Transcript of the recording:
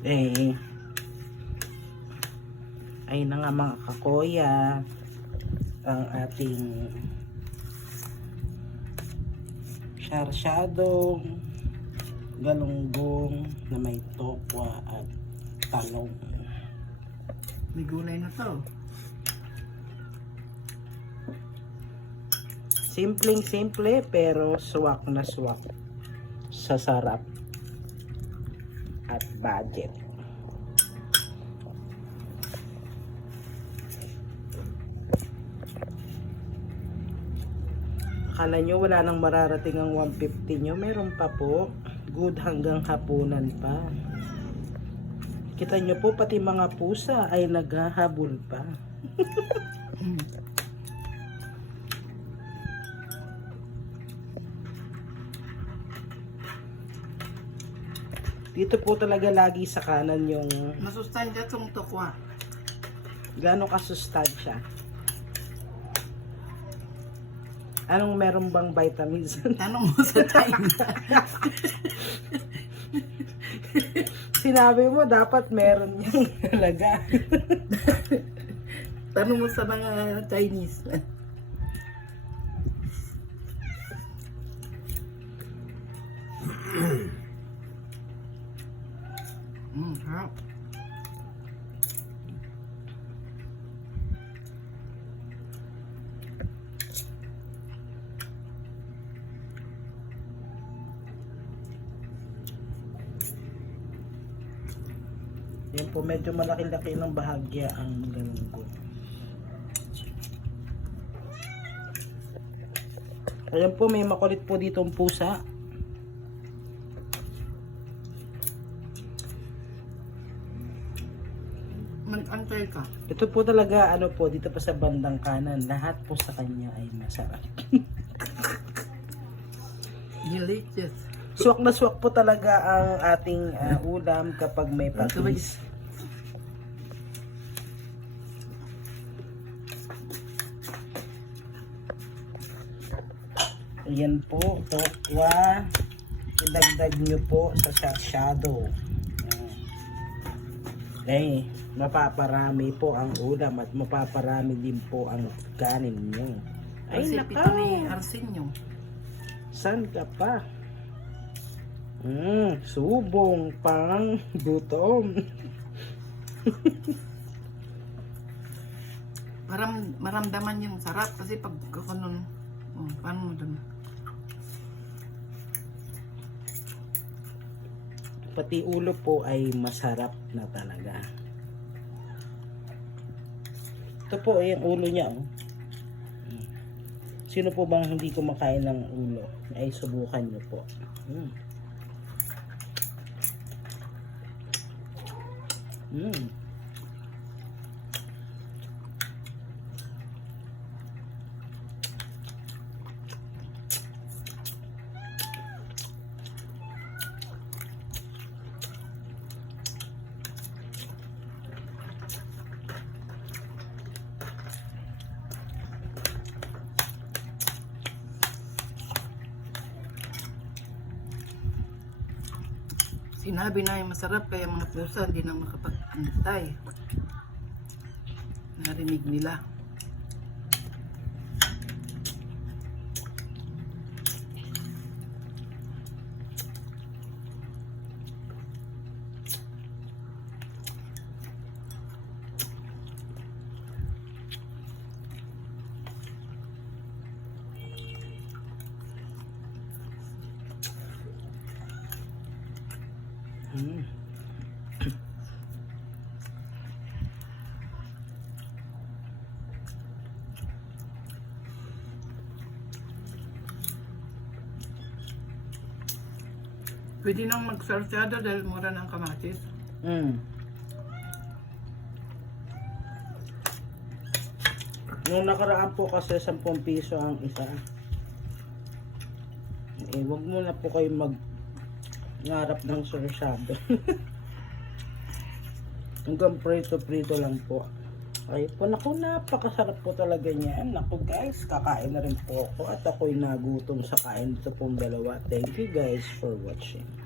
Eh, ay na nga mga kakoya, ang ating sarsyadong galunggong na may tokwa at talong. May gulay na to. Simpleng simple pero swak na swak sa sarap at budget. Akala nyo wala nang mararating ang 150 nyo, meron pa po. Good hanggang hapunan pa. Kita nyo po pati mga pusa ay naghahabol pa. Dito po talaga lagi sa kanan yung Masustansya itong tokwa. gano'ng kasustansya. Anong meron bang vitamins? Tanong mo sa China. Sinabi mo dapat meron yung talaga. Tanong mo sa mga Chinese. Harap. Yan po, medyo malaki-laki ng bahagya ang galunggong. Ayan po, may makulit po ditong pusa. Mag-antay ka. Ito po talaga, ano po, dito pa sa bandang kanan, lahat po sa kanya ay masarap. Delicious. Swak na swak po talaga ang ating ulam kapag may patis. Ayan po, tokwa. Idagdag nyo po sa sarsyado. Okay, mapaparami po ang ulam at mapaparami din po ang kanin nyo. Ay Resipito naka! ni Arsenio. San ka pa? Subong pang gutom. Maramdaman yung sarap kasi pag kakunon, paano mo dun? Pati ulo po ay masarap na talaga. Ito po ay ang ulo niya. Oh. Sino po bang hindi kumakain ng ulo? Ay subukan niyo po. Sinabi na yung masarap kaya mga pusa hindi na makapag-antay. Narinig nila. Pwede nang magsarsada dahil mura ng kamatis. Nung nakaraan po kasi 10 piso ang isa. Eh, wag mo na po kayo ngarap ng sarsado. Hanggang prito-prito lang po. Ay po, naku, napakasarap po talaga niyan. Naku guys, kakain na rin po ako at ako'y nagutom sa kain ito pong dalawa. Thank you guys for watching.